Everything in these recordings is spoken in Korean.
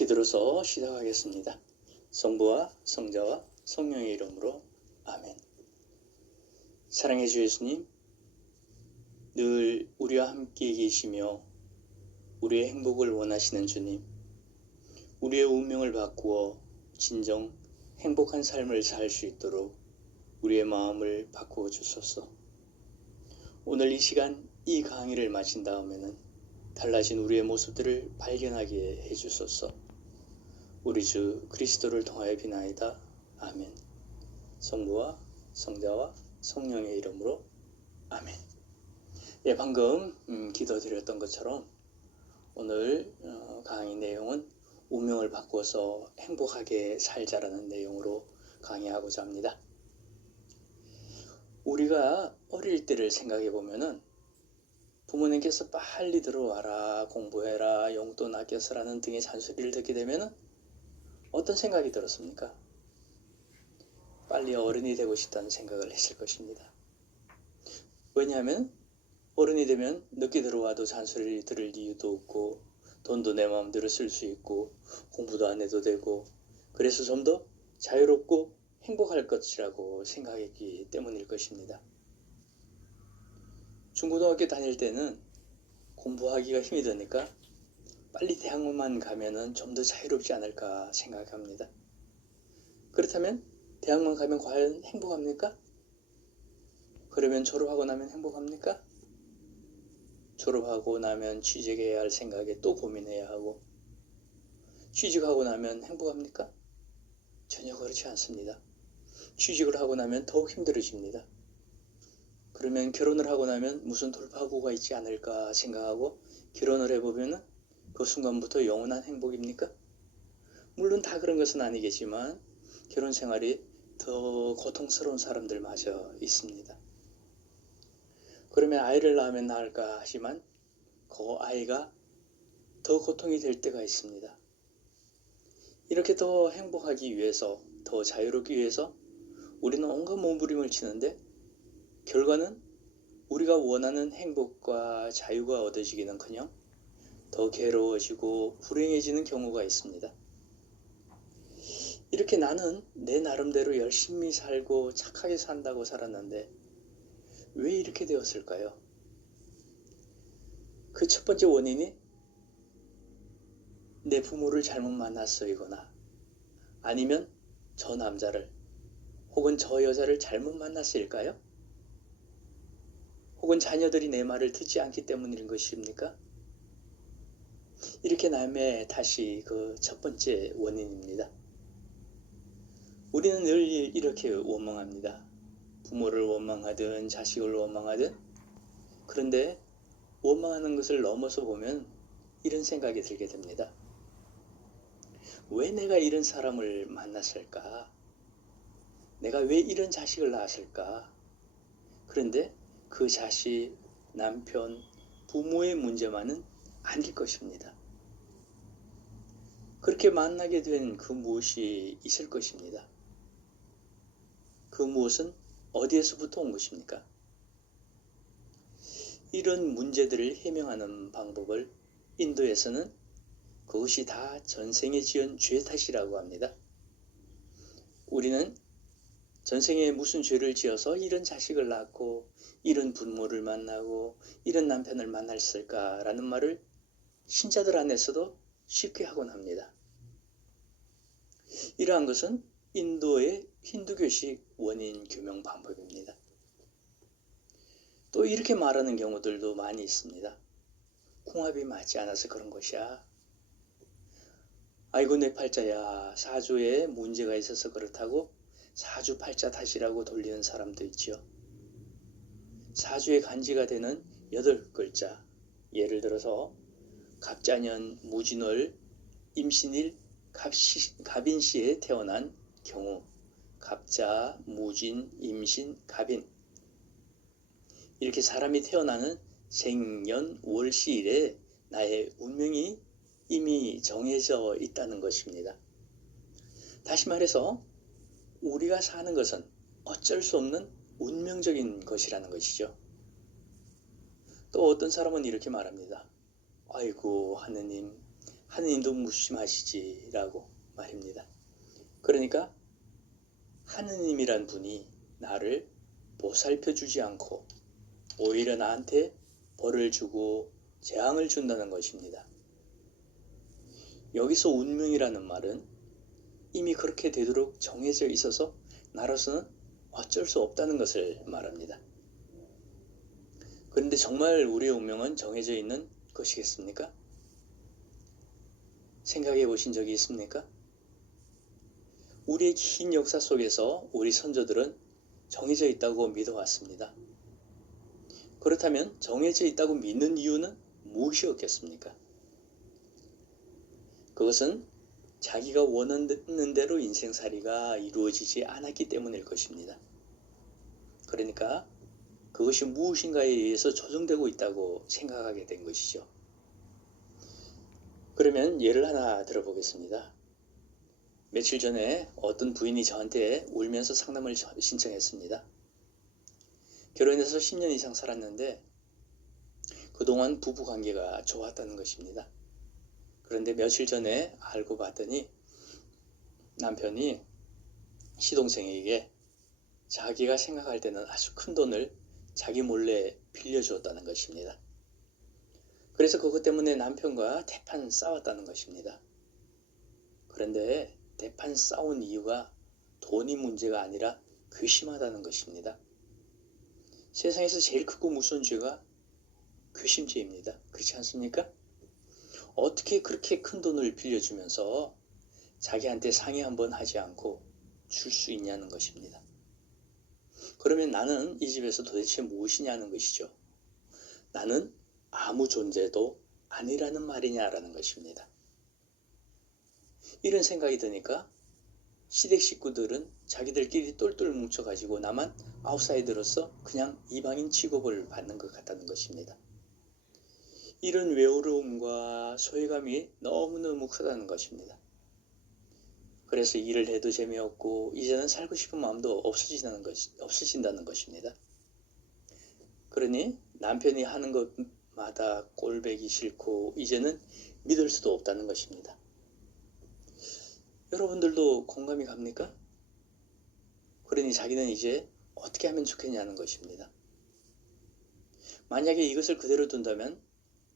기도로서 시작하겠습니다. 성부와 성자와 성령의 이름으로 아멘. 사랑해 주 예수님, 늘 우리와 함께 계시며 우리의 행복을 원하시는 주님, 우리의 운명을 바꾸어 진정 행복한 삶을 살 수 있도록 우리의 마음을 바꾸어 주소서. 오늘 이 시간 이 강의를 마친 다음에는 달라진 우리의 모습들을 발견하게 해주소서. 우리 주 그리스도를 통하여 비나이다. 아멘. 성부와 성자와 성령의 이름으로 아멘. 예, 방금 기도드렸던 것처럼 오늘 강의 내용은 운명을 바꾸어서 행복하게 살자라는 내용으로 강의하고자 합니다. 우리가 어릴 때를 생각해 보면은 부모님께서 빨리 들어와라, 공부해라, 용돈 아껴 쓰라는 등의 잔소리를 듣게 되면은 어떤 생각이 들었습니까? 빨리 어른이 되고 싶다는 생각을 했을 것입니다. 왜냐하면 어른이 되면 늦게 들어와도 잔소리를 들을 이유도 없고 돈도 내 마음대로 쓸 수 있고 공부도 안 해도 되고 그래서 좀 더 자유롭고 행복할 것이라고 생각했기 때문일 것입니다. 중고등학교 다닐 때는 공부하기가 힘이 드니까 빨리 대학만 가면은 좀 더 자유롭지 않을까 생각합니다. 그렇다면 대학만 가면 과연 행복합니까? 그러면 졸업하고 나면 행복합니까? 졸업하고 나면 취직해야 할 생각에 또 고민해야 하고 취직하고 나면 행복합니까? 전혀 그렇지 않습니다. 취직을 하고 나면 더욱 힘들어집니다. 그러면 결혼을 하고 나면 무슨 돌파구가 있지 않을까 생각하고 결혼을 해보면 그 순간부터 영원한 행복입니까? 물론 다 그런 것은 아니겠지만 결혼 생활이 더 고통스러운 사람들마저 있습니다. 그러면 아이를 낳으면 나을까 하지만 그 아이가 더 고통이 될 때가 있습니다. 이렇게 더 행복하기 위해서, 더 자유롭기 위해서 우리는 온갖 몸부림을 치는데 결과는 우리가 원하는 행복과 자유가 얻어지기는커녕 더 괴로워지고 불행해지는 경우가 있습니다. 이렇게 나는 내 나름대로 열심히 살고 착하게 산다고 살았는데 왜 이렇게 되었을까요? 그 첫 번째 원인이 내 부모를 잘못 만났어이거나 아니면 저 남자를 혹은 저 여자를 잘못 만났을까요? 혹은 자녀들이 내 말을 듣지 않기 때문인 것입니까? 이렇게 남의 다시 그 첫 번째 원인입니다. 우리는 늘 이렇게 원망합니다. 부모를 원망하든 자식을 원망하든 그런데 원망하는 것을 넘어서 보면 이런 생각이 들게 됩니다. 왜 내가 이런 사람을 만났을까? 내가 왜 이런 자식을 낳았을까? 그런데 그 자식, 남편, 부모의 문제만은 아닐 것입니다. 그렇게 만나게 된 그 무엇이 있을 것입니다. 그 무엇은 어디에서부터 온 것입니까? 이런 문제들을 해명하는 방법을 인도에서는 그것이 다 전생에 지은 죄 탓이라고 합니다. 우리는 전생에 무슨 죄를 지어서 이런 자식을 낳고 이런 부모를 만나고 이런 남편을 만났을까라는 말을 신자들 안에서도 쉽게 하곤 합니다. 이러한 것은 인도의 힌두교식 원인 규명 방법입니다. 또 이렇게 말하는 경우들도 많이 있습니다. 궁합이 맞지 않아서 그런 것이야. 아이고 내 팔자야, 사주에 문제가 있어서 그렇다고 사주팔자 탓이라고 돌리는 사람도 있죠. 사주에 간지가 되는 8글자, 예를 들어서 갑자년, 무진월, 임신일, 갑인시에 태어난 경우 갑자, 무진, 임신, 갑인 이렇게 사람이 태어나는 생년, 월시일에 나의 운명이 이미 정해져 있다는 것입니다. 다시 말해서 우리가 사는 것은 어쩔 수 없는 운명적인 것이라는 것이죠. 또 어떤 사람은 이렇게 말합니다. 아이고 하느님, 하느님도 무심하시지라고 말입니다. 그러니까 하느님이란 분이 나를 보살펴 주지 않고 오히려 나한테 벌을 주고 재앙을 준다는 것입니다. 여기서 운명이라는 말은 이미 그렇게 되도록 정해져 있어서 나로서는 어쩔 수 없다는 것을 말합니다. 그런데 정말 우리의 운명은 정해져 있는 것이겠습니까? 생각해 보신 적이 있습니까? 우리의 긴 역사 속에서 우리 선조들은 정해져 있다고 믿어왔습니다. 그렇다면 정해져 있다고 믿는 이유는 무엇이었겠습니까? 그것은 자기가 원하는 대로 인생살이가 이루어지지 않았기 때문일 것입니다. 그러니까 그것이 무엇인가에 의해서 조정되고 있다고 생각하게 된 것이죠. 그러면 예를 하나 들어보겠습니다. 며칠 전에 어떤 부인이 저한테 울면서 상담을 신청했습니다. 결혼해서 10년 이상 살았는데 그동안 부부관계가 좋았다는 것입니다. 그런데 며칠 전에 알고 봤더니 남편이 시동생에게 자기가 생각할 때는 아주 큰 돈을 자기 몰래 빌려주었다는 것입니다. 그래서 그것 때문에 남편과 대판 싸웠다는 것입니다. 그런데 대판 싸운 이유가 돈이 문제가 아니라 괘씸하다는 것입니다. 세상에서 제일 크고 무서운 죄가 괘씸죄입니다. 그렇지 않습니까? 어떻게 그렇게 큰 돈을 빌려주면서 자기한테 상의 한번 하지 않고 줄 수 있냐는 것입니다. 그러면 나는 이 집에서 도대체 무엇이냐는 것이죠. 나는 아무 존재도 아니라는 말이냐라는 것입니다. 이런 생각이 드니까 시댁 식구들은 자기들끼리 똘똘 뭉쳐가지고 나만 아웃사이더로서 그냥 이방인 취급을 받는 것 같다는 것입니다. 이런 외로움과 소외감이 너무너무 크다는 것입니다. 그래서 일을 해도 재미없고 이제는 살고 싶은 마음도 없어진다는 것입니다. 그러니 남편이 하는 것마다 꼴보기 싫고 이제는 믿을 수도 없다는 것입니다. 여러분들도 공감이 갑니까? 그러니 자기는 이제 어떻게 하면 좋겠냐는 것입니다. 만약에 이것을 그대로 둔다면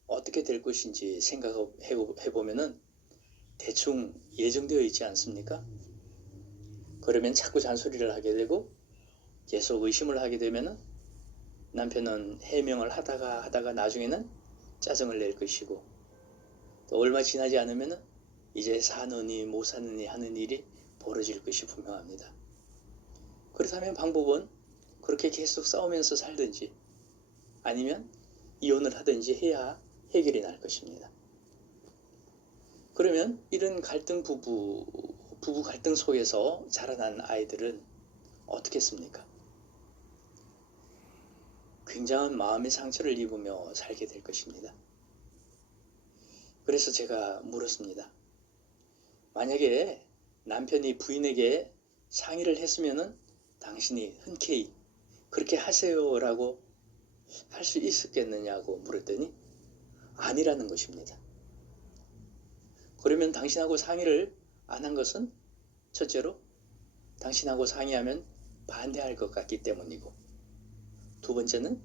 어떻게 될 것인지 생각해보면 대충 예정되어 있지 않습니까? 그러면 자꾸 잔소리를 하게 되고 계속 의심을 하게 되면 남편은 해명을 하다가 나중에는 짜증을 낼 것이고 또 얼마 지나지 않으면 이제 사느니 못 사느니 하는 일이 벌어질 것이 분명합니다. 그렇다면 방법은 그렇게 계속 싸우면서 살든지 아니면 이혼을 하든지 해야 해결이 날 것입니다. 그러면 이런 부부 갈등 속에서 자라난 아이들은 어떻겠습니까? 굉장한 마음의 상처를 입으며 살게 될 것입니다. 그래서 제가 물었습니다. 만약에 남편이 부인에게 상의를 했으면 당신이 흔쾌히 그렇게 하세요라고 할 수 있었겠느냐고 물었더니 아니라는 것입니다. 그러면 당신하고 상의를 안 한 것은 첫째로 당신하고 상의하면 반대할 것 같기 때문이고 두 번째는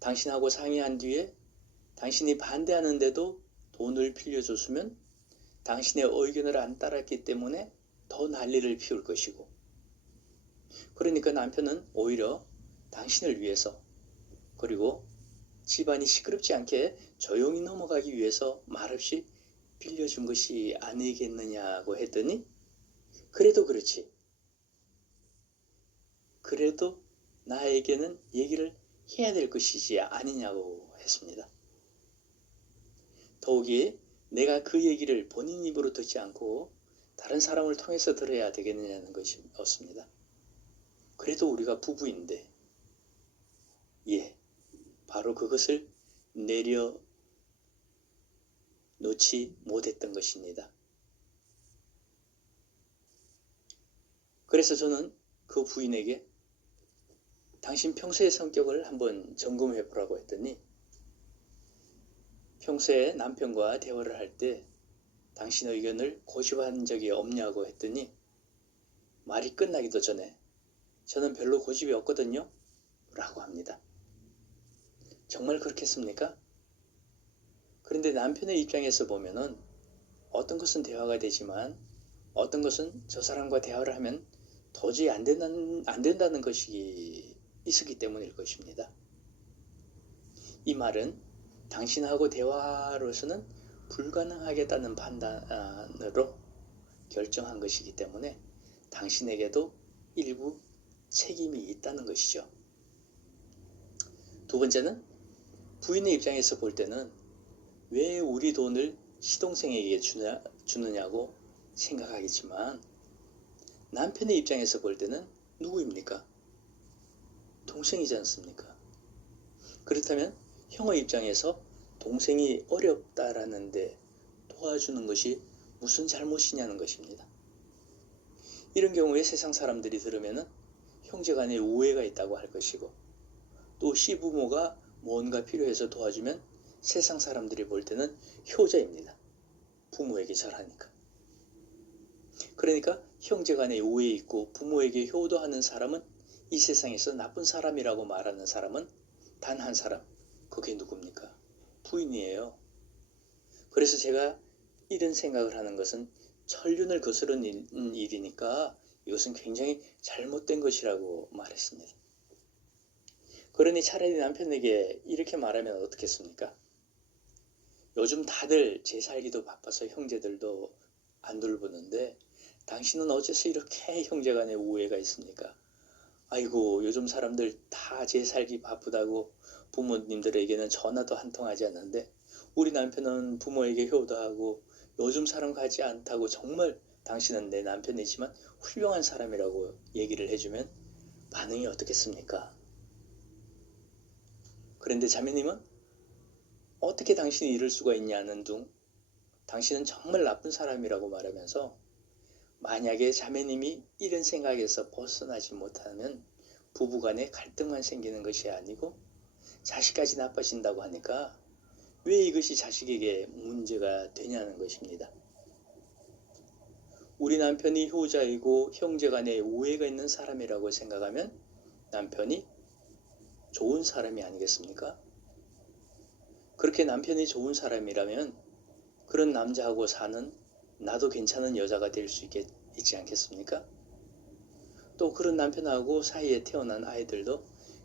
당신하고 상의한 뒤에 당신이 반대하는데도 돈을 빌려줬으면 당신의 의견을 안 따랐기 때문에 더 난리를 피울 것이고 그러니까 남편은 오히려 당신을 위해서 그리고 집안이 시끄럽지 않게 조용히 넘어가기 위해서 말없이 빌려준 것이 아니겠느냐고 했더니 그래도 그렇지. 그래도 나에게는 얘기를 해야 될 것이지 아니냐고 했습니다. 더욱이 내가 그 얘기를 본인 입으로 듣지 않고 다른 사람을 통해서 들어야 되겠느냐는 것이 없습니다. 그래도 우리가 부부인데 바로 그것을 내려놓지 못했던 것입니다. 그래서 저는 그 부인에게 당신 평소의 성격을 한번 점검해 보라고 했더니 평소에 남편과 대화를 할 때 당신 의견을 고집한 적이 없냐고 했더니 말이 끝나기도 전에 저는 별로 고집이 없거든요 라고 합니다. 정말 그렇겠습니까? 그런데 남편의 입장에서 보면은 어떤 것은 대화가 되지만 어떤 것은 저 사람과 대화를 하면 도저히 안 된다는 것이 있었기 때문일 것입니다. 이 말은 당신하고 대화로서는 불가능하겠다는 판단으로 결정한 것이기 때문에 당신에게도 일부 책임이 있다는 것이죠. 두 번째는 부인의 입장에서 볼 때는 왜 우리 돈을 시동생에게 주느냐고 생각하겠지만 남편의 입장에서 볼 때는 누구입니까? 동생이지 않습니까? 그렇다면 형의 입장에서 동생이 어렵다라는데 도와주는 것이 무슨 잘못이냐는 것입니다. 이런 경우에 세상 사람들이 들으면 형제간에 우애가 있다고 할 것이고 또 시부모가 뭔가 필요해서 도와주면 세상 사람들이 볼 때는 효자입니다. 부모에게 잘하니까. 그러니까 형제간에 우애 있고 부모에게 효도하는 사람은 이 세상에서 나쁜 사람이라고 말하는 사람은 단 한 사람, 그게 누굽니까? 부인이에요. 그래서 제가 이런 생각을 하는 것은 천륜을 거스르는 일이니까 이것은 굉장히 잘못된 것이라고 말했습니다. 그러니 차라리 남편에게 이렇게 말하면 어떻겠습니까? 요즘 다들 제 살기도 바빠서 형제들도 안 돌보는데 당신은 어째서 이렇게 형제간에 우애가 있습니까? 아이고 요즘 사람들 다 제 살기 바쁘다고 부모님들에게는 전화도 한 통 하지 않는데 우리 남편은 부모에게 효도하고 요즘 사람 같지 않다고 정말 당신은 내 남편이지만 훌륭한 사람이라고 얘기를 해주면 반응이 어떻겠습니까? 그런데 자매님은 어떻게 당신이 이럴 수가 있냐는 둥 당신은 정말 나쁜 사람이라고 말하면서 만약에 자매님이 이런 생각에서 벗어나지 못하면 부부간에 갈등만 생기는 것이 아니고 자식까지 나빠진다고 하니까 왜 이것이 자식에게 문제가 되냐는 것입니다. 우리 남편이 효자이고 형제간에 우애가 있는 사람이라고 생각하면 남편이 좋은 사람이 아니겠습니까? 그렇게 남편이 좋은 사람이라면 그런 남자하고 사는 나도 괜찮은 여자가 될 수 있지 않겠습니까? 또 그런 남편하고 사이에 태어난 아이들도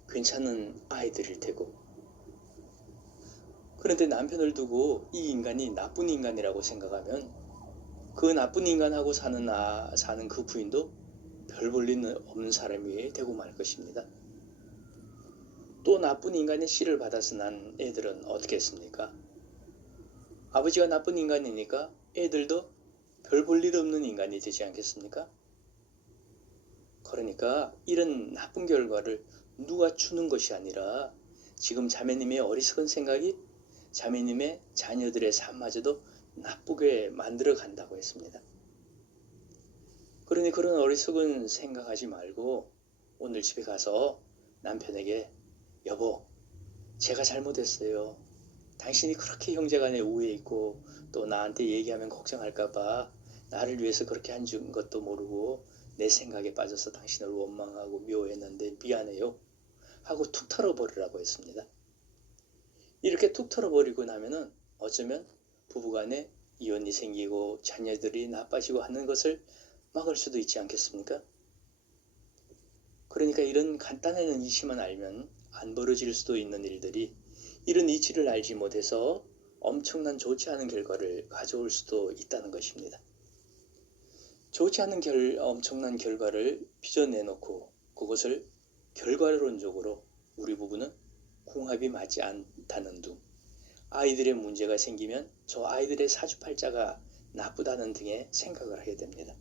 괜찮은 아이들일 테고. 그런데 남편을 두고 이 인간이 나쁜 인간이라고 생각하면 그 나쁜 인간하고 사는 그 부인도 별 볼 일 없는 사람이 되고 말 것입니다. 또 나쁜 인간의 씨를 받아서 난 애들은 어떻게 했습니까? 아버지가 나쁜 인간이니까 애들도 별 볼 일 없는 인간이 되지 않겠습니까? 그러니까 이런 나쁜 결과를 누가 주는 것이 아니라 지금 자매님의 어리석은 생각이 자매님의 자녀들의 삶마저도 나쁘게 만들어 간다고 했습니다. 그러니 그런 어리석은 생각하지 말고 오늘 집에 가서 남편에게 여보, 제가 잘못했어요. 당신이 그렇게 형제간에 우애 있고 또 나한테 얘기하면 걱정할까봐 나를 위해서 그렇게 한 것도 모르고 내 생각에 빠져서 당신을 원망하고 미워했는데 미안해요 하고 툭 털어버리라고 했습니다. 이렇게 툭 털어버리고 나면은 어쩌면 부부간에 이혼이 생기고 자녀들이 나빠지고 하는 것을 막을 수도 있지 않겠습니까? 그러니까 이런 간단한 이치만 알면 안 벌어질 수도 있는 일들이 이런 이치를 알지 못해서 엄청난 좋지 않은 결과를 가져올 수도 있다는 것입니다. 좋지 않은 엄청난 결과를 빚어내놓고 그것을 결과론적으로 우리 부부는 궁합이 맞지 않다는 둥, 아이들의 문제가 생기면 저 아이들의 사주팔자가 나쁘다는 등의 생각을 하게 됩니다.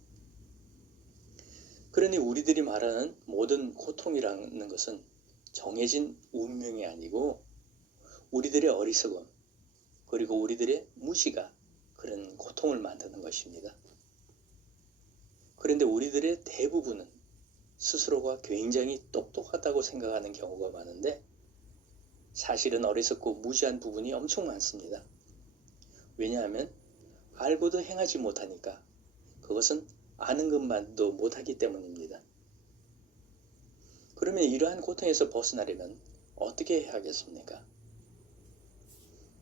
그러니 우리들이 말하는 모든 고통이라는 것은 정해진 운명이 아니고 우리들의 어리석음 그리고 우리들의 무지가 그런 고통을 만드는 것입니다. 그런데 우리들의 대부분은 스스로가 굉장히 똑똑하다고 생각하는 경우가 많은데 사실은 어리석고 무지한 부분이 엄청 많습니다. 왜냐하면 알고도 행하지 못하니까 그것은 아는 것만도 못하기 때문입니다. 그러면 이러한 고통에서 벗어나려면 어떻게 해야 하겠습니까?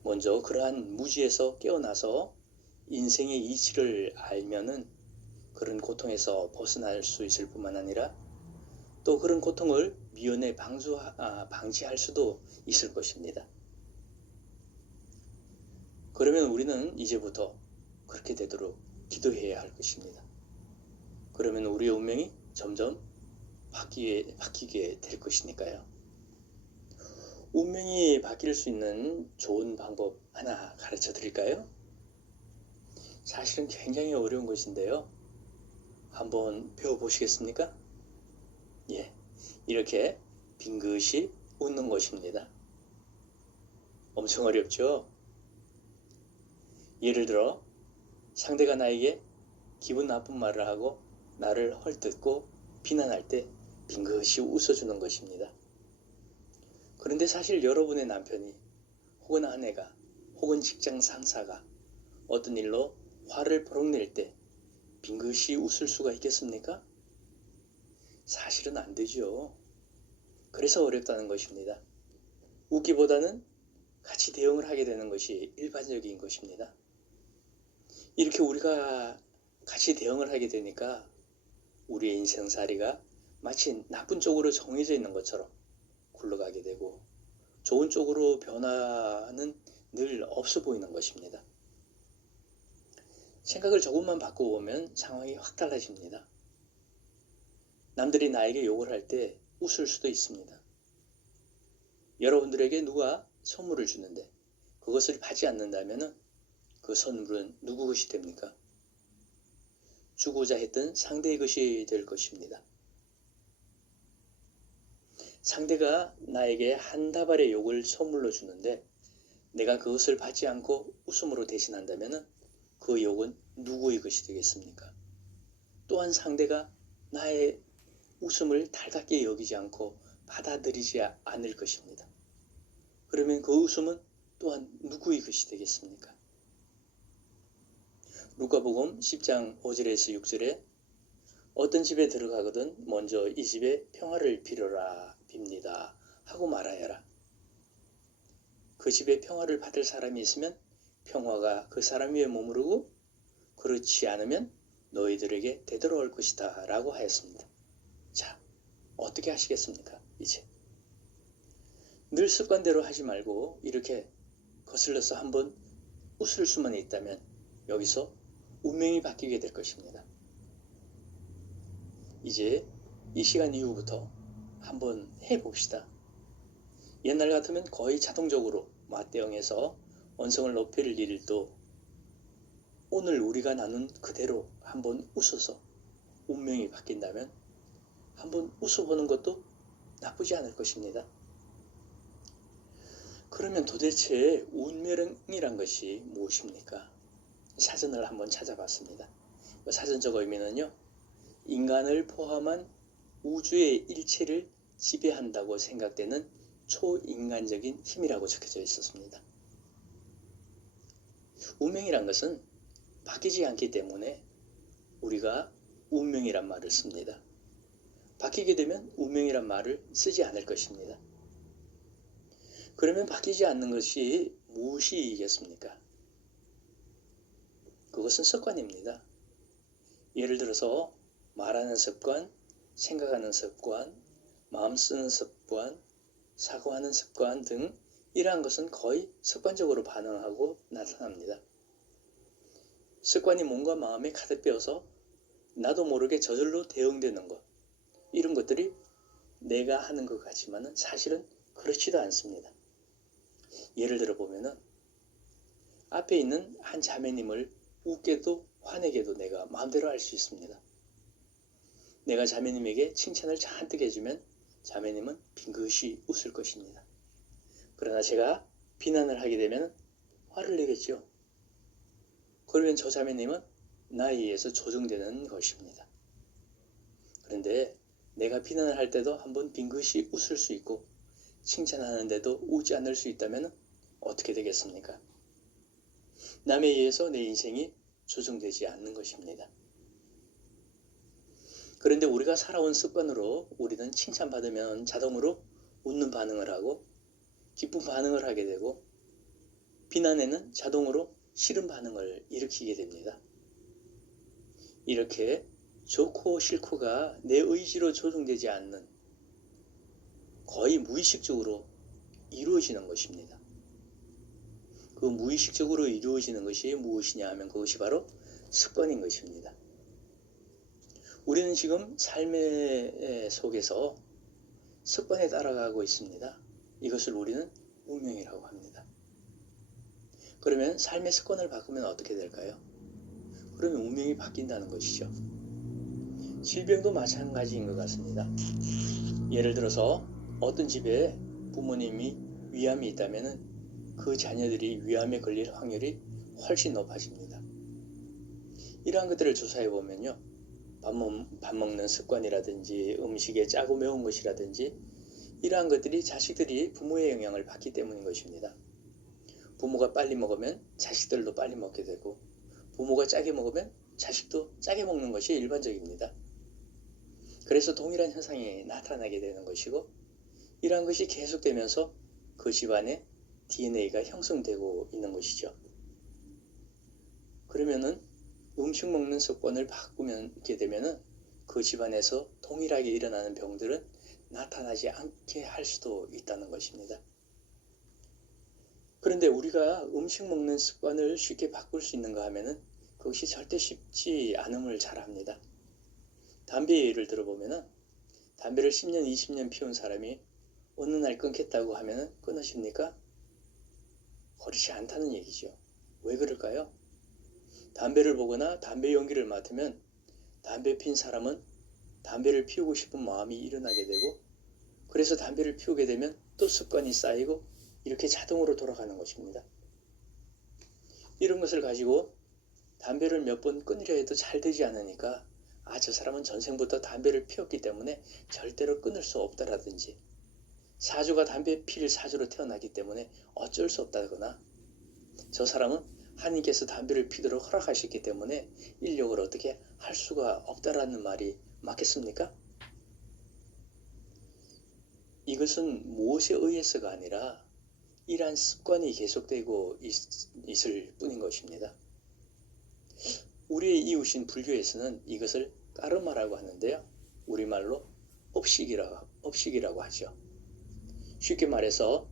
먼저 그러한 무지에서 깨어나서 인생의 이치를 알면은 그런 고통에서 벗어날 수 있을 뿐만 아니라 또 그런 고통을 미연에 방지할 수도 있을 것입니다. 그러면 우리는 이제부터 그렇게 되도록 기도해야 할 것입니다. 그러면 우리의 운명이 점점 바뀌게 될 것이니까요. 운명이 바뀔 수 있는 좋은 방법 하나 가르쳐 드릴까요? 사실은 굉장히 어려운 것인데요. 한번 배워보시겠습니까? 예, 이렇게 빙긋이 웃는 것입니다. 엄청 어렵죠? 예를 들어 상대가 나에게 기분 나쁜 말을 하고 나를 헐뜯고 비난할 때 빙긋이 웃어주는 것입니다. 그런데 사실 여러분의 남편이 혹은 아내가 혹은 직장 상사가 어떤 일로 화를 버럭 낼 때 빙긋이 웃을 수가 있겠습니까? 사실은 안 되죠. 그래서 어렵다는 것입니다. 웃기보다는 같이 대응을 하게 되는 것이 일반적인 것입니다. 이렇게 우리가 같이 대응을 하게 되니까 우리의 인생살이가 마치 나쁜 쪽으로 정해져 있는 것처럼 굴러가게 되고 좋은 쪽으로 변화는 늘 없어 보이는 것입니다. 생각을 조금만 바꿔보면 상황이 확 달라집니다. 남들이 나에게 욕을 할 때 웃을 수도 있습니다. 여러분들에게 누가 선물을 주는데 그것을 받지 않는다면 그 선물은 누구 것이 됩니까? 주고자 했던 상대의 것이 될 것입니다. 상대가 나에게 한 다발의 욕을 선물로 주는데 내가 그것을 받지 않고 웃음으로 대신한다면 그 욕은 누구의 것이 되겠습니까? 또한 상대가 나의 웃음을 달갑게 여기지 않고 받아들이지 않을 것입니다. 그러면 그 웃음은 또한 누구의 것이 되겠습니까? 루카복음 10장 5절에서 6절에 어떤 집에 들어가거든 먼저 이 집에 평화를 빌어라 빕니다 하고 말하여라. 그 집에 평화를 받을 사람이 있으면 평화가 그 사람 위에 머무르고 그렇지 않으면 너희들에게 되돌아올 것이다 라고 하였습니다. 자, 어떻게 하시겠습니까? 이제 늘 습관대로 하지 말고 이렇게 거슬러서 한번 웃을 수만 있다면 여기서 운명이 바뀌게 될 것입니다. 이제 이 시간 이후부터 한번 해봅시다. 옛날 같으면 거의 자동적으로 맞대응해서 언성을 높일 일도 오늘 우리가 나눈 그대로 한번 웃어서 운명이 바뀐다면 한번 웃어보는 것도 나쁘지 않을 것입니다. 그러면 도대체 운명이란 것이 무엇입니까? 사전을 한번 찾아봤습니다. 사전적 의미는요, 인간을 포함한 우주의 일체를 지배한다고 생각되는 초인간적인 힘이라고 적혀져 있었습니다. 운명이란 것은 바뀌지 않기 때문에 우리가 운명이란 말을 씁니다. 바뀌게 되면 운명이란 말을 쓰지 않을 것입니다. 그러면 바뀌지 않는 것이 무엇이겠습니까? 그것은 습관입니다. 예를 들어서 말하는 습관, 생각하는 습관, 마음 쓰는 습관, 사고하는 습관 등 이러한 것은 거의 습관적으로 반응하고 나타납니다. 습관이 몸과 마음에 가득 배어서 나도 모르게 저절로 대응되는 것, 이런 것들이 내가 하는 것 같지만 사실은 그렇지도 않습니다. 예를 들어 보면은 앞에 있는 한 자매님을 웃게도 화내게도 내가 마음대로 할 수 있습니다. 내가 자매님에게 칭찬을 잔뜩 해주면 자매님은 빙긋이 웃을 것입니다. 그러나 제가 비난을 하게 되면 화를 내겠죠. 그러면 저 자매님은 나에 의해서 조종되는 것입니다. 그런데 내가 비난을 할 때도 한번 빙긋이 웃을 수 있고 칭찬하는데도 웃지 않을 수 있다면 어떻게 되겠습니까? 남에 의해서 내 인생이 조정되지 않는 것입니다. 그런데 우리가 살아온 습관으로 우리는 칭찬받으면 자동으로 웃는 반응을 하고 기쁜 반응을 하게 되고 비난에는 자동으로 싫은 반응을 일으키게 됩니다. 이렇게 좋고 싫고가 내 의지로 조정되지 않는 거의 무의식적으로 이루어지는 것입니다. 그 무의식적으로 이루어지는 것이 무엇이냐 하면 그것이 바로 습관인 것입니다. 우리는 지금 삶의 속에서 습관에 따라가고 있습니다. 이것을 우리는 운명이라고 합니다. 그러면 삶의 습관을 바꾸면 어떻게 될까요? 그러면 운명이 바뀐다는 것이죠. 질병도 마찬가지인 것 같습니다. 예를 들어서 어떤 집에 부모님이 위암이 있다면 그 자녀들이 위암에 걸릴 확률이 훨씬 높아집니다. 이러한 것들을 조사해 보면요. 밥 먹는 습관이라든지 음식에 짜고 매운 것이라든지 이러한 것들이 자식들이 부모의 영향을 받기 때문인 것입니다. 부모가 빨리 먹으면 자식들도 빨리 먹게 되고 부모가 짜게 먹으면 자식도 짜게 먹는 것이 일반적입니다. 그래서 동일한 현상이 나타나게 되는 것이고 이러한 것이 계속되면서 그 집안에 DNA가 형성되고 있는 것이죠. 그러면은 음식 먹는 습관을 바꾸게 되면은 그 집안에서 동일하게 일어나는 병들은 나타나지 않게 할 수도 있다는 것입니다. 그런데 우리가 음식 먹는 습관을 쉽게 바꿀 수 있는가 하면은 그것이 절대 쉽지 않음을 잘 압니다. 담배 예를 들어보면은 담배를 10년, 20년 피운 사람이 어느 날 끊겠다고 하면은 끊으십니까? 그렇지 않다는 얘기죠. 왜 그럴까요? 담배를 보거나 담배 연기를 맡으면 담배 핀 사람은 담배를 피우고 싶은 마음이 일어나게 되고 그래서 담배를 피우게 되면 또 습관이 쌓이고 이렇게 자동으로 돌아가는 것입니다. 이런 것을 가지고 담배를 몇 번 끊으려 해도 잘 되지 않으니까 저 사람은 전생부터 담배를 피웠기 때문에 절대로 끊을 수 없다라든지 사주가 담배 필 사주로 태어나기 때문에 어쩔 수 없다거나 저 사람은 하나님께서 담배를 피도록 허락하셨기 때문에 인력을 어떻게 할 수가 없다라는 말이 맞겠습니까? 이것은 무엇에 의해서가 아니라 이러한 습관이 계속되고 있을 뿐인 것입니다. 우리의 이웃인 불교에서는 이것을 까르마라고 하는데요. 우리말로 업식이라고 하죠. 쉽게 말해서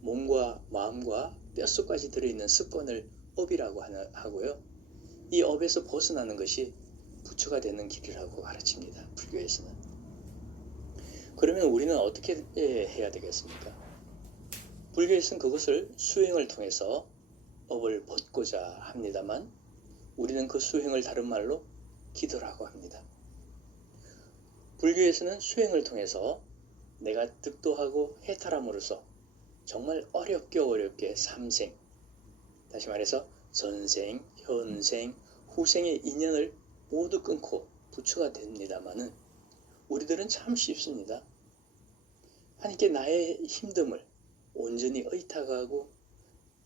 몸과 마음과 뼛속까지 들어있는 습관을 업이라고 하고요. 이 업에서 벗어나는 것이 부처가 되는 길이라고 가르칩니다. 불교에서는. 그러면 우리는 어떻게 해야 되겠습니까? 불교에서는 그것을 수행을 통해서 업을 벗고자 합니다만 우리는 그 수행을 다른 말로 기도라고 합니다. 불교에서는 수행을 통해서 내가 득도하고 해탈함으로써 정말 어렵게 삼생, 다시 말해서 전생, 현생, 후생의 인연을 모두 끊고 부처가 됩니다마는 우리들은 참 쉽습니다. 하나님께 나의 힘듦을 온전히 의탁하고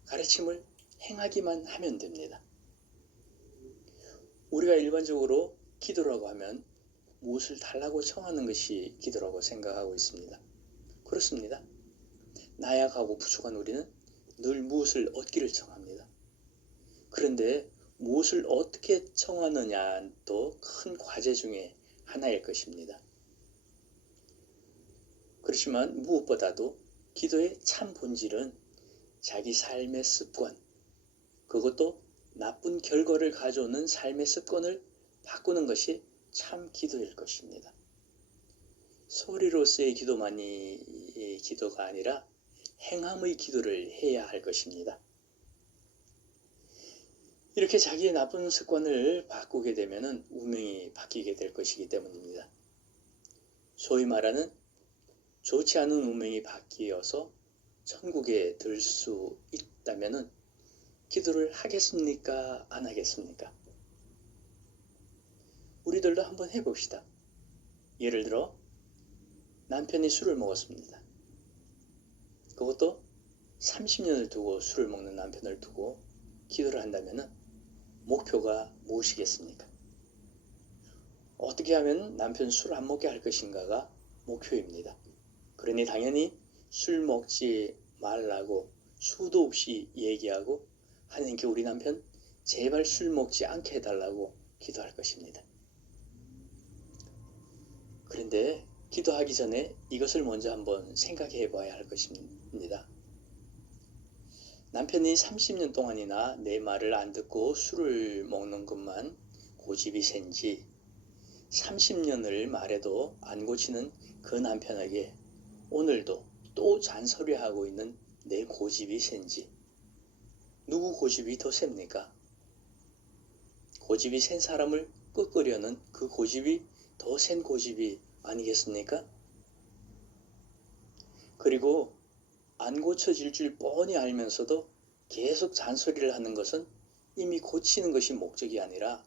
가르침을 행하기만 하면 됩니다. 우리가 일반적으로 기도라고 하면 무엇을 달라고 청하는 것이 기도라고 생각하고 있습니다. 그렇습니다. 나약하고 부족한 우리는 늘 무엇을 얻기를 청합니다. 그런데 무엇을 어떻게 청하느냐도 큰 과제 중에 하나일 것입니다. 그렇지만 무엇보다도 기도의 참 본질은 자기 삶의 습관, 그것도 나쁜 결과를 가져오는 삶의 습관을 바꾸는 것이 참 기도일 것입니다. 소리로서의 기도만이 기도가 아니라 행함의 기도를 해야 할 것입니다. 이렇게 자기의 나쁜 습관을 바꾸게 되면 운명이 바뀌게 될 것이기 때문입니다. 소위 말하는 좋지 않은 운명이 바뀌어서 천국에 들 수 있다면 기도를 하겠습니까? 안 하겠습니까? 우리들도 한번 해봅시다. 예를 들어 남편이 술을 먹었습니다. 그것도 30년을 두고 술을 먹는 남편을 두고 기도를 한다면 목표가 무엇이겠습니까? 어떻게 하면 남편 술 안 먹게 할 것인가가 목표입니다. 그러니 당연히 술 먹지 말라고 수도 없이 얘기하고 하나님께 우리 남편 제발 술 먹지 않게 해달라고 기도할 것입니다. 그런데 기도하기 전에 이것을 먼저 한번 생각해 봐야 할 것입니다. 남편이 30년 동안이나 내 말을 안 듣고 술을 먹는 것만 고집이 센지 30년을 말해도 안 고치는 그 남편에게 오늘도 또 잔소리하고 있는 내 고집이 센지 누구 고집이 더 셉니까? 고집이 센 사람을 꺾으려는 그 고집이 더 센 고집이 아니겠습니까? 그리고 안 고쳐질 줄 뻔히 알면서도 계속 잔소리를 하는 것은 이미 고치는 것이 목적이 아니라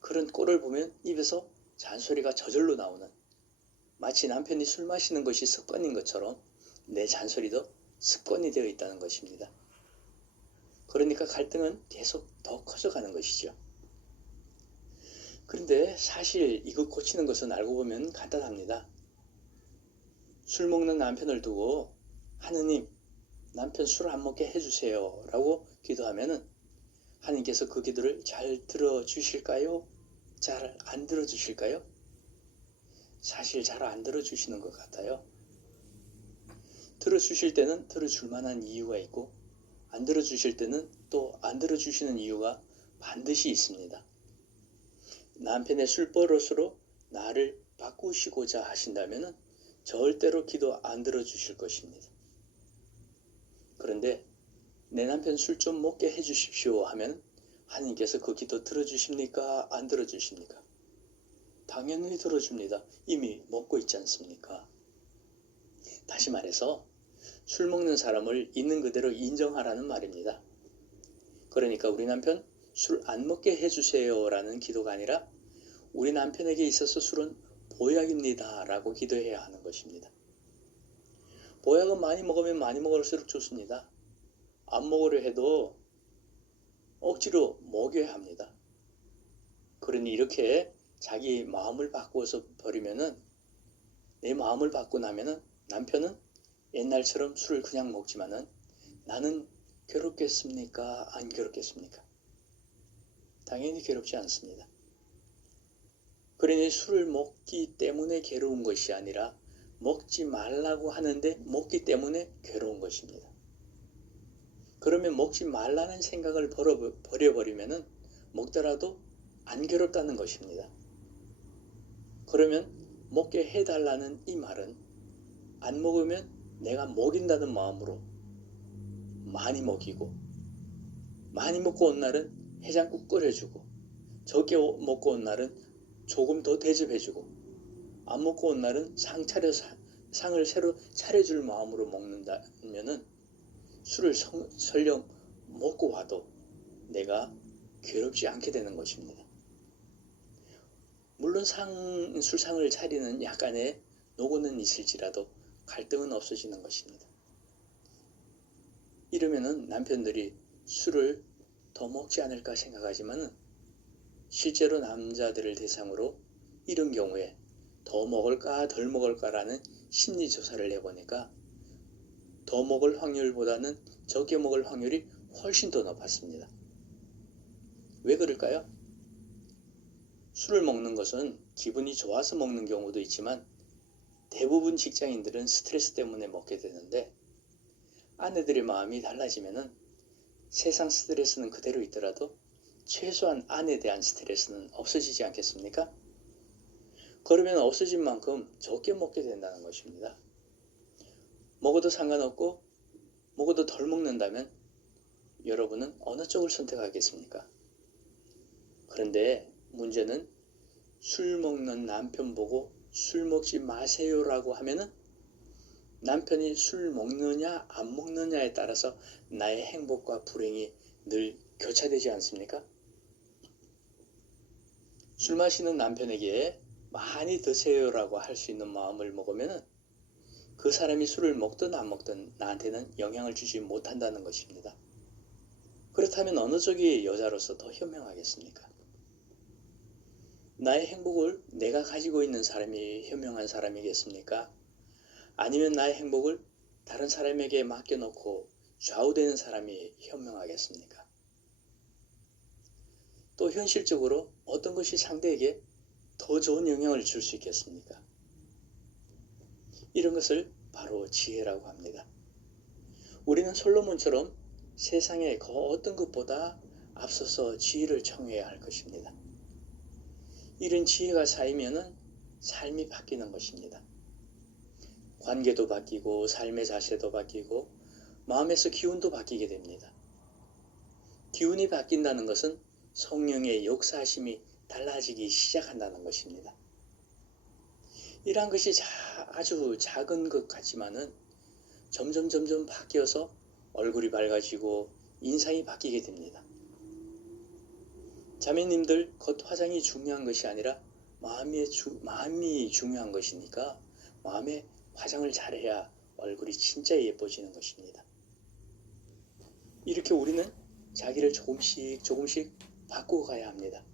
그런 꼴을 보면 입에서 잔소리가 저절로 나오는 마치 남편이 술 마시는 것이 습관인 것처럼 내 잔소리도 습관이 되어 있다는 것입니다. 그러니까 갈등은 계속 더 커져가는 것이죠. 그런데 사실 이거 고치는 것은 알고 보면 간단합니다. 술 먹는 남편을 두고 하느님, 남편 술 안 먹게 해주세요 라고 기도하면은 하나님께서 그 기도를 잘 들어주실까요? 잘 안 들어주실까요? 사실 잘 안 들어주시는 것 같아요. 들어주실 때는 들어줄 만한 이유가 있고 안 들어주실 때는 또 안 들어주시는 이유가 반드시 있습니다. 남편의 술버릇으로 나를 바꾸시고자 하신다면 절대로 기도 안 들어주실 것입니다. 그런데 내 남편 술 좀 먹게 해주십시오 하면 하나님께서 그 기도 들어주십니까? 안 들어주십니까? 당연히 들어줍니다. 이미 먹고 있지 않습니까? 다시 말해서 술 먹는 사람을 있는 그대로 인정하라는 말입니다. 그러니까 우리 남편 술 안 먹게 해주세요 라는 기도가 아니라 우리 남편에게 있어서 술은 보약입니다 라고 기도해야 하는 것입니다. 보약은 많이 먹으면 많이 먹을수록 좋습니다. 안 먹으려 해도 억지로 먹여야 합니다. 그러니 이렇게 자기 마음을 바꾸어서 버리면은 내 마음을 바꾸고 나면은 남편은 옛날처럼 술을 그냥 먹지만은 나는 괴롭겠습니까? 안 괴롭겠습니까? 당연히 괴롭지 않습니다. 그러니 술을 먹기 때문에 괴로운 것이 아니라 먹지 말라고 하는데 먹기 때문에 괴로운 것입니다. 그러면 먹지 말라는 생각을 버려버리면은 먹더라도 안 괴롭다는 것입니다. 그러면 먹게 해달라는 이 말은 안 먹으면 내가 먹인다는 마음으로 많이 먹이고 많이 먹고 온 날은 해장국 끓여주고 적게 먹고 온 날은 조금 더 대접해주고 안 먹고 온 날은 상을 새로 차려줄 마음으로 먹는다면은 술을 설령 먹고 와도 내가 괴롭지 않게 되는 것입니다. 물론 술상을 차리는 약간의 노고는 있을지라도 갈등은 없어지는 것입니다. 이러면은 남편들이 술을 더 먹지 않을까 생각하지만은 실제로 남자들을 대상으로 이런 경우에 더 먹을까 덜 먹을까라는 심리조사를 해보니까 더 먹을 확률보다는 적게 먹을 확률이 훨씬 더 높았습니다. 왜 그럴까요? 술을 먹는 것은 기분이 좋아서 먹는 경우도 있지만 대부분 직장인들은 스트레스 때문에 먹게 되는데 아내들의 마음이 달라지면은 세상 스트레스는 그대로 있더라도 최소한 아내에 대한 스트레스는 없어지지 않겠습니까? 그러면 없어진 만큼 적게 먹게 된다는 것입니다. 먹어도 상관없고 먹어도 덜 먹는다면 여러분은 어느 쪽을 선택하겠습니까? 그런데 문제는 술 먹는 남편 보고 술 먹지 마세요라고 하면은 남편이 술 먹느냐 안 먹느냐에 따라서 나의 행복과 불행이 늘 교차되지 않습니까? 술 마시는 남편에게 많이 드세요라고 할 수 있는 마음을 먹으면 그 사람이 술을 먹든 안 먹든 나한테는 영향을 주지 못한다는 것입니다. 그렇다면 어느 쪽이 여자로서 더 현명하겠습니까? 나의 행복을 내가 가지고 있는 사람이 현명한 사람이겠습니까? 아니면 나의 행복을 다른 사람에게 맡겨놓고 좌우되는 사람이 현명하겠습니까? 또 현실적으로 어떤 것이 상대에게 더 좋은 영향을 줄 수 있겠습니까? 이런 것을 바로 지혜라고 합니다. 우리는 솔로몬처럼 세상의 그 어떤 것보다 앞서서 지혜를 청해야 할 것입니다. 이런 지혜가 쌓이면은 삶이 바뀌는 것입니다. 관계도 바뀌고 삶의 자세도 바뀌고 마음에서 기운도 바뀌게 됩니다. 기운이 바뀐다는 것은 성령의 역사하심이 달라지기 시작한다는 것입니다. 이러한 것이 아주 작은 것 같지만은 점점 바뀌어서 얼굴이 밝아지고 인상이 바뀌게 됩니다. 자매님들, 겉화장이 중요한 것이 아니라 마음이 중요한 것이니까 마음에 화장을 잘해야 얼굴이 진짜 예뻐지는 것입니다. 이렇게 우리는 자기를 조금씩 바꾸어 가야 합니다.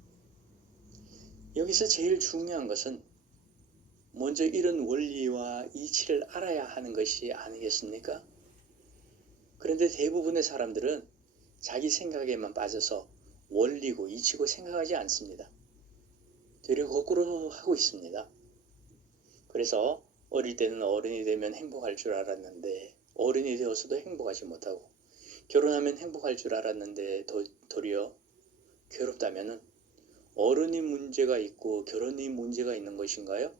여기서 제일 중요한 것은 먼저 이런 원리와 이치를 알아야 하는 것이 아니겠습니까? 그런데 대부분의 사람들은 자기 생각에만 빠져서 원리고 이치고 생각하지 않습니다. 되려 거꾸로 하고 있습니다. 그래서 어릴 때는 어른이 되면 행복할 줄 알았는데 어른이 되어서도 행복하지 못하고 결혼하면 행복할 줄 알았는데 도리어 괴롭다면은 어른이 문제가 있고 결혼이 문제가 있는 것인가요?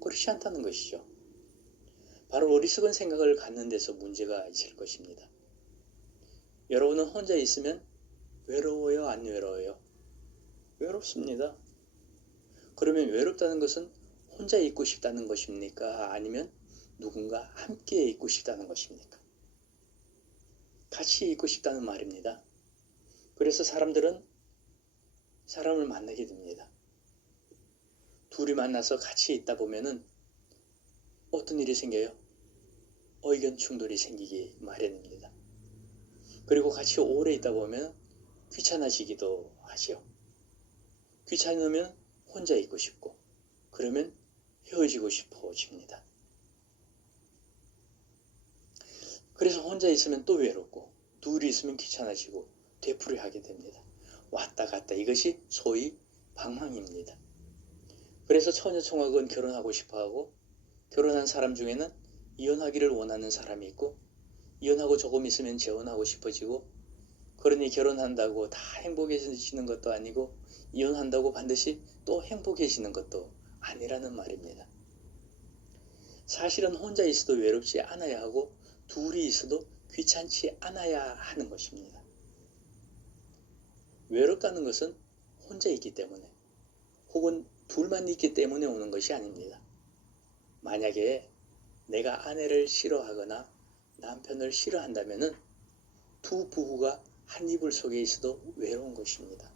그렇지 않다는 것이죠. 바로 어리석은 생각을 갖는 데서 문제가 있을 것입니다. 여러분은 혼자 있으면 외로워요? 안 외로워요? 외롭습니다. 그러면 외롭다는 것은 혼자 있고 싶다는 것입니까? 아니면 누군가 함께 있고 싶다는 것입니까? 같이 있고 싶다는 말입니다. 그래서 사람들은 사람을 만나게 됩니다. 둘이 만나서 같이 있다 보면은 어떤 일이 생겨요? 의견 충돌이 생기기 마련입니다. 그리고 같이 오래 있다 보면 귀찮아지기도 하죠. 귀찮으면 혼자 있고 싶고 그러면 헤어지고 싶어집니다. 그래서 혼자 있으면 또 외롭고 둘이 있으면 귀찮아지고 되풀이하게 됩니다. 왔다 갔다 이것이 소위 방황입니다. 그래서 처녀총각은 결혼하고 싶어하고 결혼한 사람 중에는 이혼하기를 원하는 사람이 있고 이혼하고 조금 있으면 재혼하고 싶어지고 그러니 결혼한다고 다 행복해지는 것도 아니고 이혼한다고 반드시 또 행복해지는 것도 아니라는 말입니다. 사실은 혼자 있어도 외롭지 않아야 하고 둘이 있어도 귀찮지 않아야 하는 것입니다. 외롭다는 것은 혼자 있기 때문에 혹은 둘만 있기 때문에 오는 것이 아닙니다. 만약에 내가 아내를 싫어하거나 남편을 싫어한다면은 두 부부가 한 이불 속에 있어도 외로운 것입니다.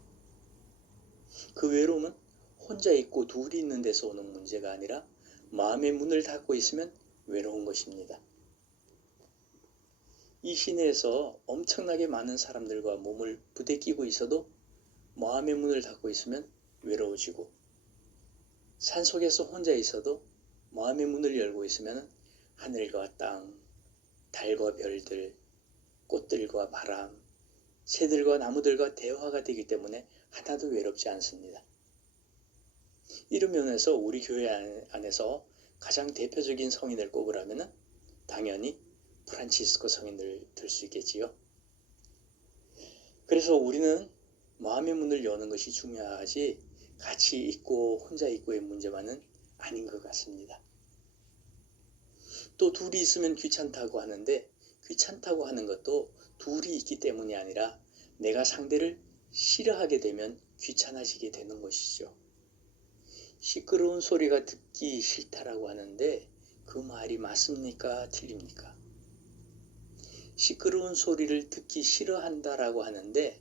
그 외로움은 혼자 있고 둘이 있는 데서 오는 문제가 아니라 마음의 문을 닫고 있으면 외로운 것입니다. 이 시내에서 엄청나게 많은 사람들과 몸을 부대끼고 있어도 마음의 문을 닫고 있으면 외로워지고 산속에서 혼자 있어도 마음의 문을 열고 있으면 하늘과 땅, 달과 별들, 꽃들과 바람, 새들과 나무들과 대화가 되기 때문에 하나도 외롭지 않습니다. 이런 면에서 우리 교회 안에서 가장 대표적인 성인을 꼽으라면 당연히 프란치스코 성인을 들 수 있겠지요. 그래서 우리는 마음의 문을 여는 것이 중요하지 같이 있고 혼자 있고의 문제만은 아닌 것 같습니다. 또 둘이 있으면 귀찮다고 하는데 귀찮다고 하는 것도 둘이 있기 때문이 아니라 내가 상대를 싫어하게 되면 귀찮아지게 되는 것이죠. 시끄러운 소리가 듣기 싫다라고 하는데 그 말이 맞습니까? 틀립니까? 시끄러운 소리를 듣기 싫어한다라고 하는데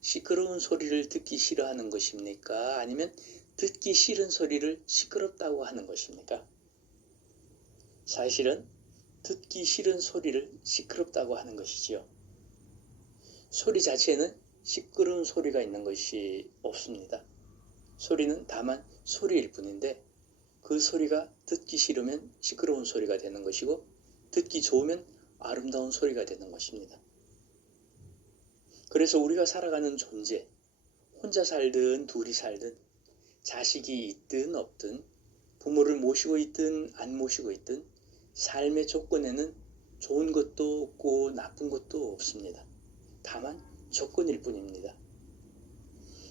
시끄러운 소리를 듣기 싫어하는 것입니까? 아니면 듣기 싫은 소리를 시끄럽다고 하는 것입니까? 사실은 듣기 싫은 소리를 시끄럽다고 하는 것이지요. 소리 자체에는 시끄러운 소리가 있는 것이 없습니다. 소리는 다만 소리일 뿐인데 그 소리가 듣기 싫으면 시끄러운 소리가 되는 것이고 듣기 좋으면 아름다운 소리가 되는 것입니다. 그래서 우리가 살아가는 존재, 혼자 살든 둘이 살든 자식이 있든 없든 부모를 모시고 있든 안 모시고 있든 삶의 조건에는 좋은 것도 없고 나쁜 것도 없습니다. 다만 조건일 뿐입니다.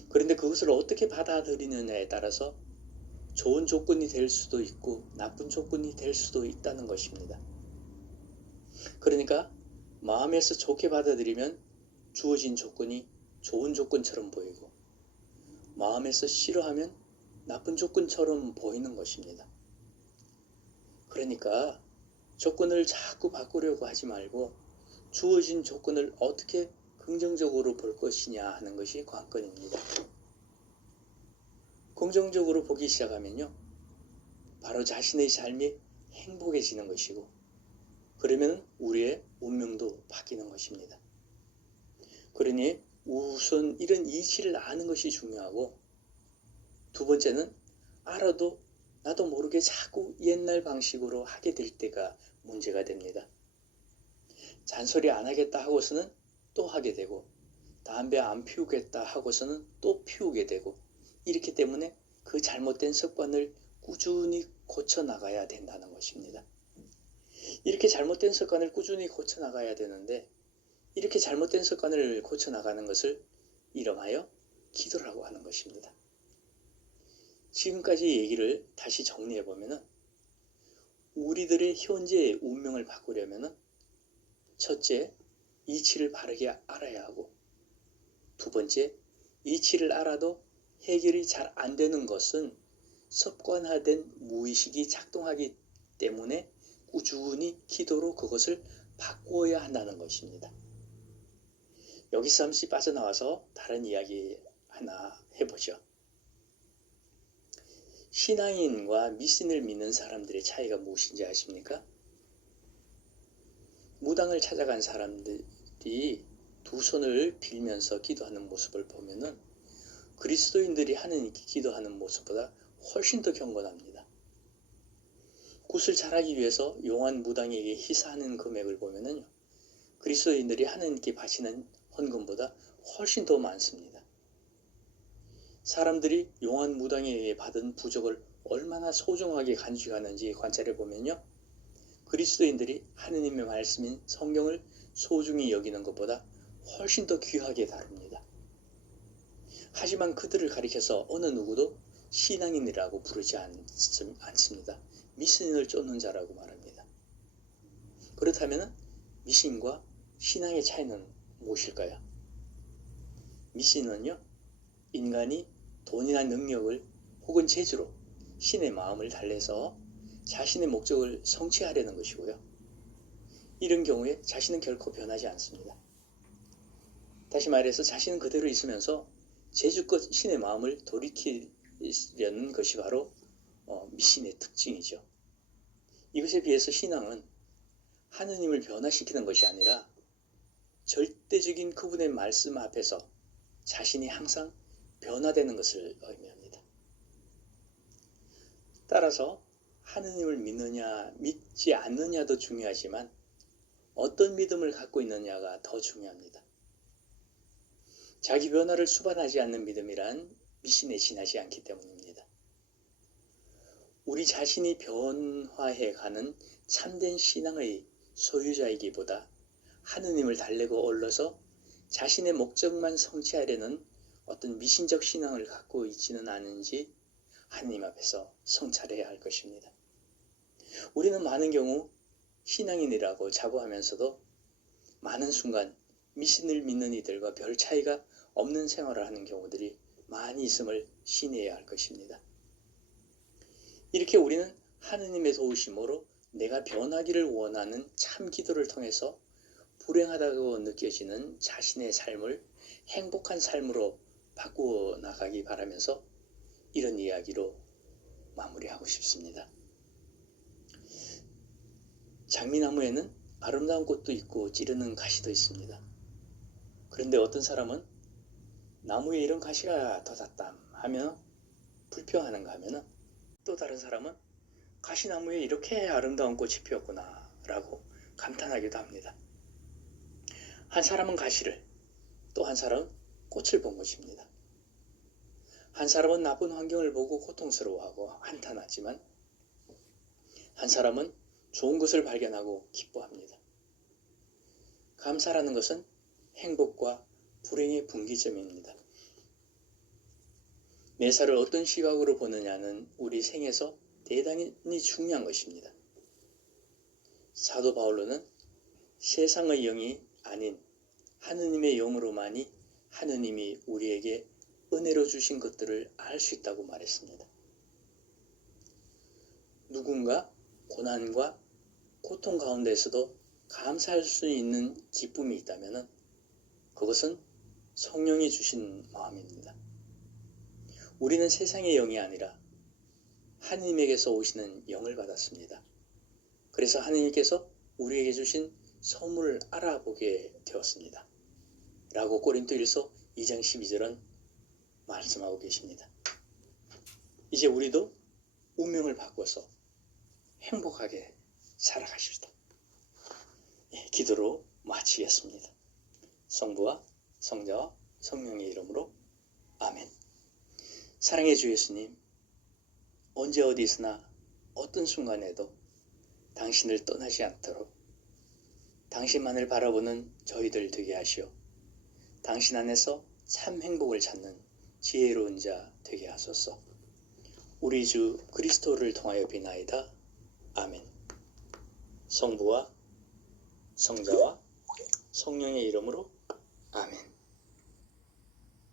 그런데 그것을 어떻게 받아들이느냐에 따라서 좋은 조건이 될 수도 있고 나쁜 조건이 될 수도 있다는 것입니다. 그러니까 마음에서 좋게 받아들이면 주어진 조건이 좋은 조건처럼 보이고 마음에서 싫어하면 나쁜 조건처럼 보이는 것입니다. 그러니까 조건을 자꾸 바꾸려고 하지 말고 주어진 조건을 어떻게 긍정적으로 볼 것이냐 하는 것이 관건입니다. 긍정적으로 보기 시작하면요, 바로 자신의 삶이 행복해지는 것이고 그러면 우리의 운명도 바뀌는 것입니다. 그러니 우선 이런 이치를 아는 것이 중요하고 두 번째는 알아도 나도 모르게 자꾸 옛날 방식으로 하게 될 때가 문제가 됩니다. 잔소리 안 하겠다 하고서는 또 하게 되고 담배 안 피우겠다 하고서는 또 피우게 되고 이렇기 때문에 그 잘못된 습관을 꾸준히 고쳐나가야 된다는 것입니다. 이렇게 잘못된 습관을 꾸준히 고쳐나가야 되는데 이렇게 잘못된 습관을 고쳐나가는 것을 이름하여 기도라고 하는 것입니다. 지금까지 얘기를 다시 정리해보면 우리들의 현재의 운명을 바꾸려면 첫째, 이치를 바르게 알아야 하고 두 번째, 이치를 알아도 해결이 잘 안 되는 것은 습관화된 무의식이 작동하기 때문에 꾸준히 기도로 그것을 바꾸어야 한다는 것입니다. 여기서 잠시 빠져나와서 다른 이야기 하나 해보죠. 신앙인과 미신을 믿는 사람들의 차이가 무엇인지 아십니까? 무당을 찾아간 사람들이 두 손을 빌면서 기도하는 모습을 보면은 그리스도인들이 하느님께 기도하는 모습보다 훨씬 더 경건합니다. 굿을 잘하기 위해서 용한 무당에게 희사하는 금액을 보면은 그리스도인들이 하느님께 바치는 헌금보다 훨씬 더 많습니다. 사람들이 용한 무당에게 받은 부적을 얼마나 소중하게 간직하는지 관찰해 보면요, 그리스도인들이 하느님의 말씀인 성경을 소중히 여기는 것보다 훨씬 더 귀하게 다룹니다. 하지만 그들을 가리켜서 어느 누구도 신앙인이라고 부르지 않습니다. 미신을 쫓는 자라고 말합니다. 그렇다면 미신과 신앙의 차이는 무엇일까요? 미신은요, 인간이 돈이나 능력을 혹은 재주로 신의 마음을 달래서 자신의 목적을 성취하려는 것이고요. 이런 경우에 자신은 결코 변하지 않습니다. 다시 말해서 자신은 그대로 있으면서 재주껏 신의 마음을 돌이키려는 것이 바로 미신의 특징이죠. 이것에 비해서 신앙은 하느님을 변화시키는 것이 아니라 절대적인 그분의 말씀 앞에서 자신이 항상 변화되는 것을 의미합니다. 따라서 하느님을 믿느냐 믿지 않느냐도 중요하지만 어떤 믿음을 갖고 있느냐가 더 중요합니다. 자기 변화를 수반하지 않는 믿음이란 미신에 지나지 않기 때문입니다. 우리 자신이 변화해가는 참된 신앙의 소유자이기보다 하느님을 달래고 올려서 자신의 목적만 성취하려는 어떤 미신적 신앙을 갖고 있지는 않은지 하느님 앞에서 성찰해야 할 것입니다. 우리는 많은 경우 신앙인이라고 자부하면서도 많은 순간 미신을 믿는 이들과 별 차이가 없는 생활을 하는 경우들이 많이 있음을 신뢰해야 할 것입니다. 이렇게 우리는 하느님의 도우심으로 내가 변하기를 원하는 참 기도를 통해서 불행하다고 느껴지는 자신의 삶을 행복한 삶으로 바꾸어 나가기 바라면서 이런 이야기로 마무리하고 싶습니다. 장미나무에는 아름다운 꽃도 있고 찌르는 가시도 있습니다. 그런데 어떤 사람은 나무에 이런 가시가 돋았담 하며 불평하는가 하면은, 또 다른 사람은 가시나무에 이렇게 아름다운 꽃이 피었구나 라고 감탄하기도 합니다. 한 사람은 가시를, 또 한 사람은 꽃을 본 것입니다. 한 사람은 나쁜 환경을 보고 고통스러워하고 한탄하지만, 한 사람은 좋은 것을 발견하고 기뻐합니다. 감사라는 것은 행복과 불행의 분기점입니다. 매사를 어떤 시각으로 보느냐는 우리 생에서 대단히 중요한 것입니다. 사도 바울로는 세상의 영이 아닌 하느님의 영으로만이 하느님이 우리에게 은혜로 주신 것들을 알 수 있다고 말했습니다. 누군가 고난과 고통 가운데서도 감사할 수 있는 기쁨이 있다면 그것은 성령이 주신 마음입니다. 우리는 세상의 영이 아니라 하느님에게서 오시는 영을 받았습니다. 그래서 하느님께서 우리에게 주신 선물을 알아보게 되었습니다. 라고 고린도일서 2장 12절은 말씀하고 계십니다. 이제 우리도 운명을 바꿔서 행복하게 살아가십시다. 기도로 마치겠습니다. 성부와 성자와 성령의 이름으로 아멘. 사랑의 주 예수님, 언제 어디서나 어떤 순간에도 당신을 떠나지 않도록 당신만을 바라보는 저희들 되게 하시오. 당신 안에서 참 행복을 찾는 지혜로운 자 되게 하소서. 우리 주 그리스도를 통하여 비나이다. 아멘. 성부와 성자와 성령의 이름으로